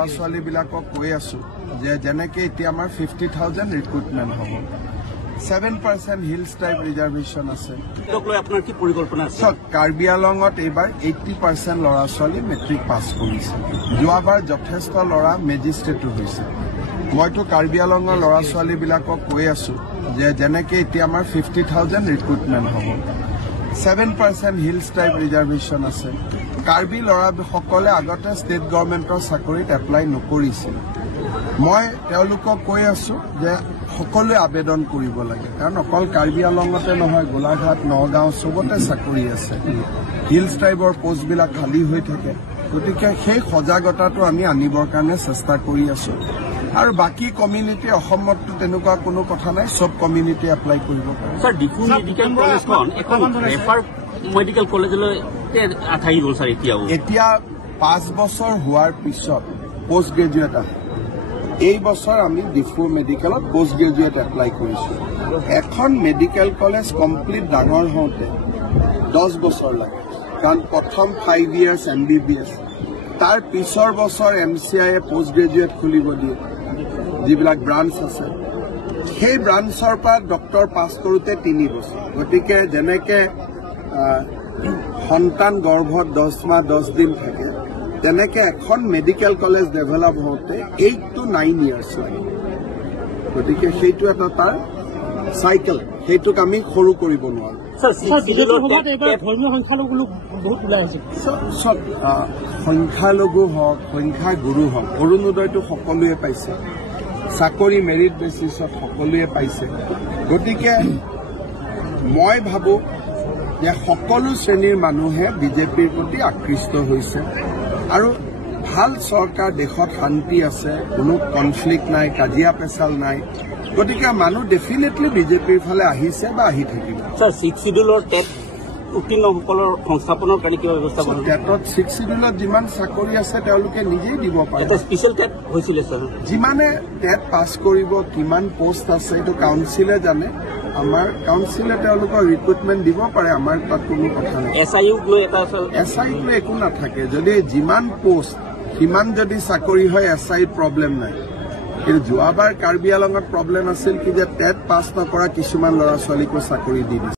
ছোৱালীবিলাকক কৈ আছো যে যেনেকে এতিয়া আমাৰ 50,000 ৰিক্ৰুটমেণ্ট হ'ব 7% হিলছ টাইপ ৰিজাৰ্ভেশ্যন আছে আপোনাৰ কি পৰিকল্পনা আছে কাৰ্বি আংলঙত এইবাৰ 80% ল'ৰা ছোৱালী মেট্ৰিক পাছ কৰিছে যোৱাবাৰ যথেষ্ট ল'ৰা মেজিষ্ট্ৰেটো হৈছে মইতো কাৰ্বি আংলঙৰ ল'ৰা ছোৱালীবিলাকক কৈ আছো যে যেনেকে এতিয়া আমাৰ 50,000 ৰিক্ৰুটমেণ্ট হ'ব 7% হিলছ টাইপ ৰিজাৰ্ভেশ্যন আছে কাৰ্বি ল'ৰাসকলে আগতে ষ্টেট গভৰ্ণমেণ্টৰ চাকৰিত এপ্লাই নকৰিছিল মই তেওঁলোকক কৈ আছো যে সকলোৱে আবেদন কৰিব লাগে কাৰণ অকল কাৰ্বি আংলঙতে নহয় গোলাঘাট নগাঁও চবতে চাকৰি আছে হিলছ টাইপৰ পোষ্টবিলাক খালী হৈ থাকে গতিকে সেই সজাগতাটো আমি আনিবৰ কাৰণে চেষ্টা কৰি আছো আৰু বাকী কমিউনিটি অসমততো তেনেকুৱা কোনো কথা নাই সব কমিউনিটি এপ্লাই কৰিব পাৰে স্যাৰ ডিফু মেডিকেল কলেজখন এখন ৰেফাৰ মেডিকেল কলেজলৈ আঠাই গ'ল স্যাৰ এতিয়া 5 বছৰ হোৱাৰ পিছত পোষ্ট গ্ৰেজুৱেট এই বছৰ আমি ডিফু মেডিকেলত পোষ্ট গ্ৰেজুৱেট এপ্লাই কৰিছো এখন মেডিকেল কলেজ কমপ্লিট ডাঙৰ হওঁতে 10 বছৰ লাগে কাৰণ প্ৰথম 5 ইয়াৰ্ছ MBBS তাৰ পিছৰ বছৰ MCI পোষ্ট গ্ৰেজুৱেট খুলিব দিয়ে যিবিলাক ব্ৰাঞ্চ আছে সেই ব্ৰাঞ্চৰ পৰা ডক্টৰ পাছ কৰোঁতে 3 বছৰ গতিকে যেনেকে সন্তান গৰ্ভত 10 মাহ 10 দিন থাকে তেনেকে এখন মেডিকেল কলেজ ডেভেলপ হওঁতে 8 to 9 ইয়াৰ্ছ লাগে গতিকে সেইটো এটা তাৰ চাইকেল সেইটোক আমি সৰু কৰিব নোৱাৰো সংখ্যালঘু হওক সংখ্যাগুৰু হওক অৰুণোদয়টো সকলোৱে পাইছে চাকৰি মেৰিট বেচিছত সকলোৱে পাইছে গতিকে মই ভাবো যে সকলো শ্ৰেণীৰ মানুহে বিজেপিৰ প্ৰতি আকৃষ্ট হৈছে আৰু ভাল চৰকাৰ দেশত শান্তি আছে কোনো কনফ্লিক্ট নাই কাজিয়া পেচাল নাই গতিকে মানুহ ডেফিনেটলি বিজেপিৰ ফালে আহিছে বা আহি থাকিব স্যাৰ 6 শিডিউলৰ টেট উত্তীৰ্ণসকলৰ সংস্থাপনৰ কাৰণে কিবা ব্যৱস্থা কৰা টেটত 6 শিডিউলত যিমান চাকৰি আছে তেওঁলোকে নিজেই দিব পাৰে এটা স্পেশাল টেট হৈছিল স্যাৰ যিমানে টেট পাছ কৰিব কিমান পোষ্ট আছে এইটো কাউন্সিলে জানে আমাৰ কাউন্সিলে তেওঁলোকৰ ৰিক্ৰুটমেণ্ট দিব পাৰে আমাৰ তাত কোনো কথা নাই এছআইক লৈ একো নাথাকে যদি যিমান পোষ্ট সিমান যদি চাকৰি হয় এছআইত প্ৰব্লেম নাই কিন্তু যোৱাবাৰ কাৰ্বি আংলঙত প্ৰব্লেম আছিল কি যে টেট পাছ নকৰা কিছুমান ল'ৰা ছোৱালীকো চাকৰি দি দিছে